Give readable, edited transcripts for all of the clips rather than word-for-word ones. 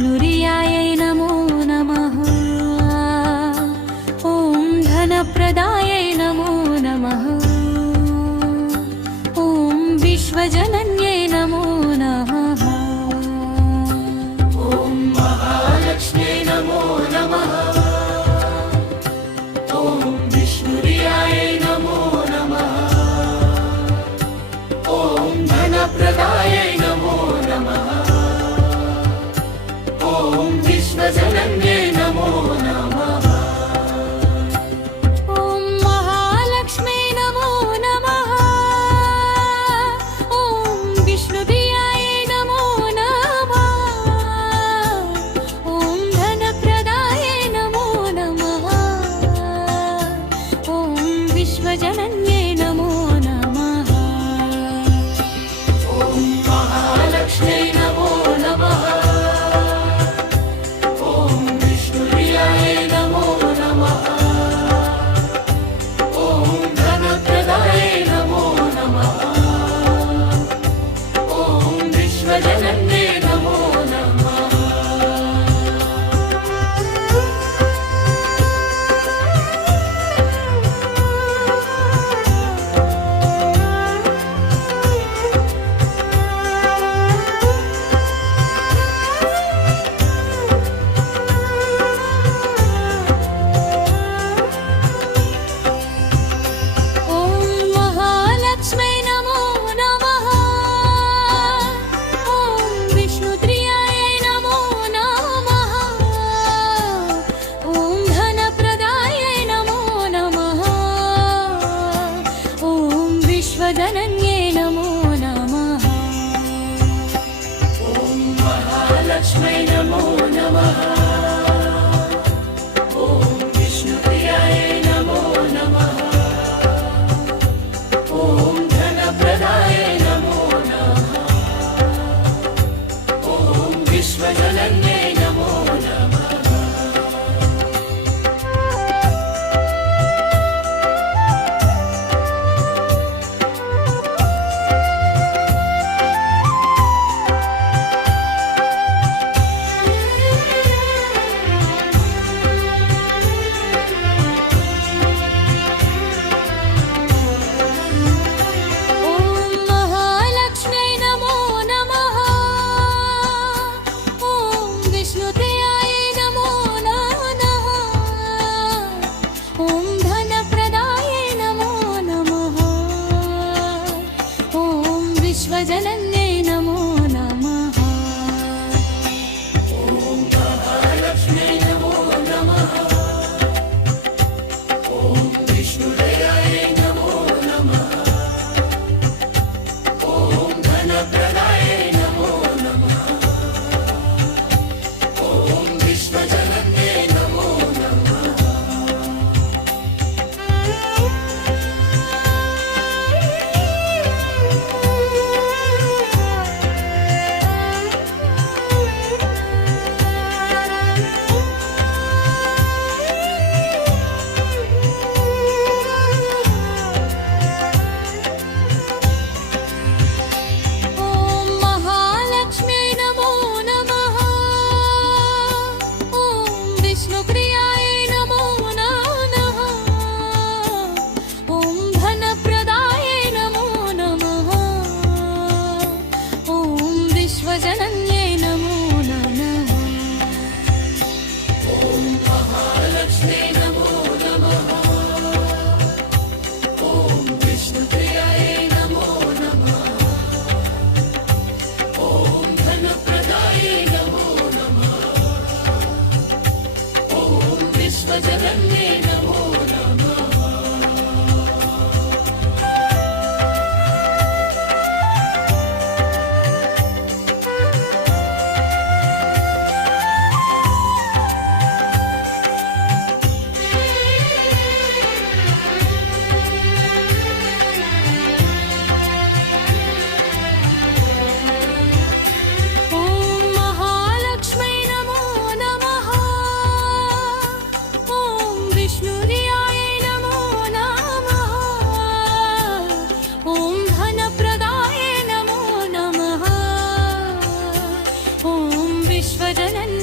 विष्णुरियायै नमो नमः। ॐ धनप्रदायै नमो नमः। ॐ विश्वजनन्यै नमो नमः। ॐ महालक्ष्म्यै नमो नमः। ॐ विष्णुरियायै नमो नमः। ॐ धनप्रदायै नमो नमः। ॐ विश्वजनन्यै नमो नमः। ॐ महालक्ष्म्यै नमो नमः। ॐ विष्णुप्रियायै नमो नमः। ॐ धनप्रदायै नमो नमः। ॐ विश्वजनन्यै नमो नमः। ॐ महालक्ष्म्यै नमो नमः। ॐ विष्णुप्रियायै नमो नमः। ॐ धनप्रदायै नमो नमः। ॐ विश्वजनन्यै नमो नमः। ॐ महालक्ष्म्यै नमो नमः। ॐ विष्णुप्रियायै नमो नमः। ॐ धनप्रदायै नमो नमः। ॐ विश्वजनन्यै नमो नमः। ॐ महालक्ष्म्यै नमो नमः। ॐ विष्णुप्रियायै नमो नमः। ॐ धनप्रदायै नमो नमः। ॐ विश्वजनन्यै नमो नमः। ॐ महालक्ष्म्यै नमो नमः। ॐ विष्णुप्रियायै नमो नमः। ॐ धनप्रदायै नमो नमः। ॐ विश्वजनन्यै नमो नमः। ॐ महालक्ष्म्यै नमो नमः। ॐ विष्णुप्रियायै नमो नमः। ॐ धनप्रदायै नमो नमः। ॐ विश्वजनन्यै नमो नमः। ॐ महालक्ष्म्यै नमो नमः। ॐ विष्णुप्रियायै नमो नमः। ॐ धनप्रदायै नमो नमः। ॐ विश्वजनन्यै नमो नमः। ॐ महालक्ष्म्यै नमो नमः। ॐ विष्णुप्रियायै नमो नमः। ॐ धनप्रदायै नमो नमः। ॐ विश्वजनन्यै नमो नमः। ॐ महालक्ष्म्यै नमो नमः। ॐ विष्णुप्रियायै नमो नमः। ॐ धनप्रदायै नमो नमः। ॐ विश्वजनन्यै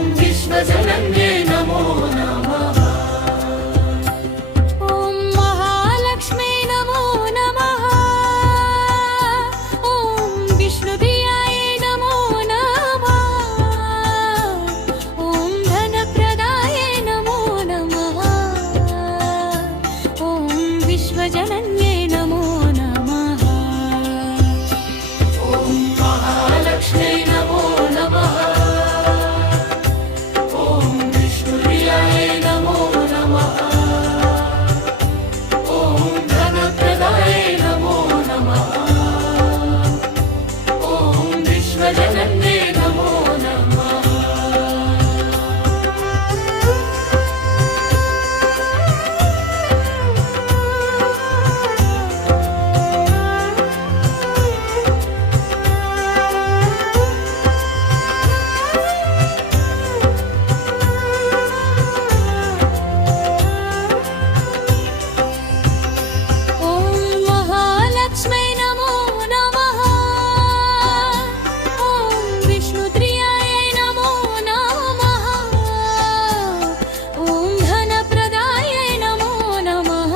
ॐ विश्वजनन्ये नमो नमः ॐ महालक्ष्मी नमो नमः ॐ विष्णुप्रियाय नमो नमः ॐ धनप्रदाय नमो नमः ॐ विश्वजनन्ये नमो नमः ॐ महालक्ष्म्यै नमो नमः ॐ विष्णुप्रियाय नमो नमः ॐ धनप्रदाय नमो नमः ॐ विश्वजनन्ये नमो नमः ॐ महालक्ष्मी नमो नमः ॐ विष्णुप्रियाय नमो नमः ॐ धनप्रदाय नमो नमः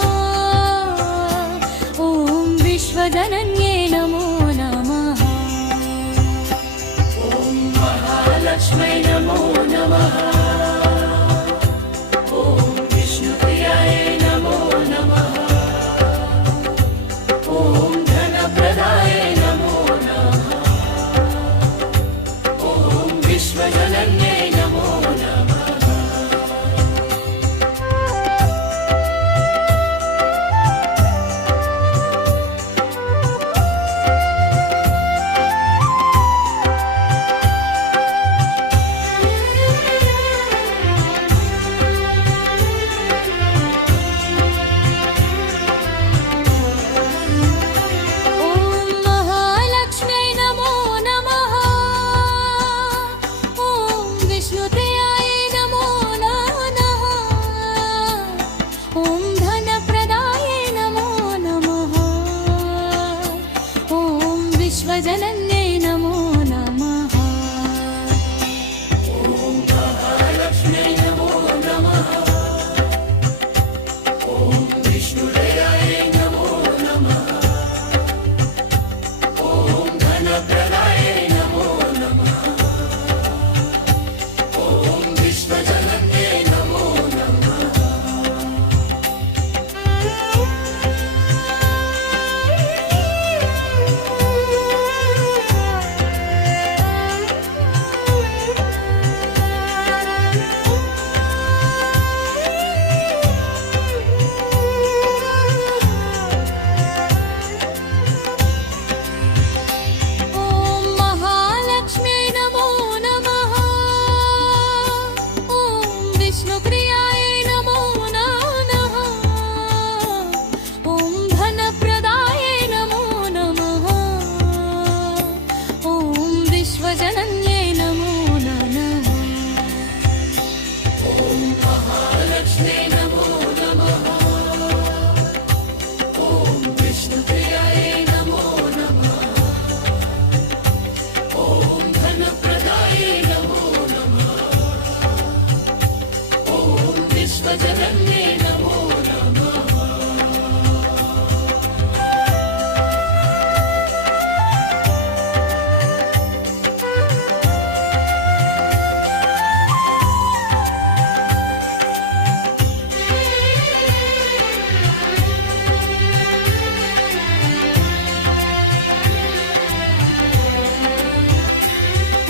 ॐ विश्वजनन्ये नमो नमः ॐ महालक्ष्म्यै नमो नमः ॐ विष्णुप्रियाय नमो नमः ॐ धनप्रदाय नमो नमः ॐ विश्वजनन्ये नमो नमः ॐ महालक्ष्म्यै नमो नमः ॐ विष्णुप्रियाय नमो नमः ॐ धनप्रदाय नमो नमः ॐ विश्वजनन्ये नमो नमः ॐ महालक्ष्म्यै नमो नमः ॐ विष्णुप्रियाय नमो नमः ॐ धनप्रदाय नमो नमः ॐ विश्वजनन्ये नमो नमः ॐ महालक्ष्म्यै नमो नमः ॐ विष्णुप्रियाय नमो नमः ॐ धनप्रदाय नमो नमः ॐ विश्वजनन्ये नमो नमः ॐ महालक्ष्म्यै नमो नमः ॐ विष्णुप्रियाय नमो नमः ॐ धनप्रदाय नमो नमः ॐ विश्वजनन्ये नमो नमः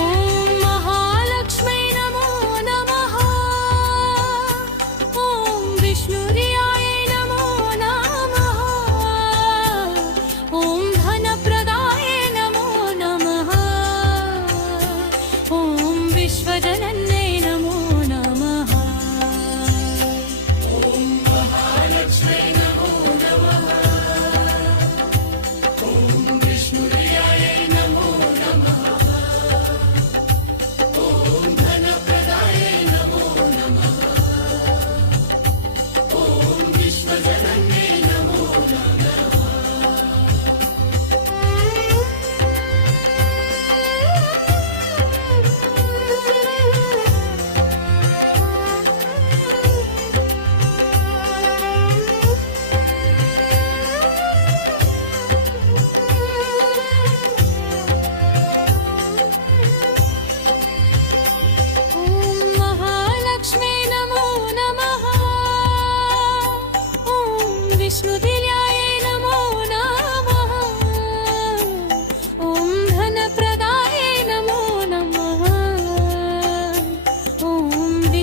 ॐ महालक्ष्म्यै नमो नमः ॐ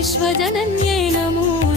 विश्वजनन्ये नमो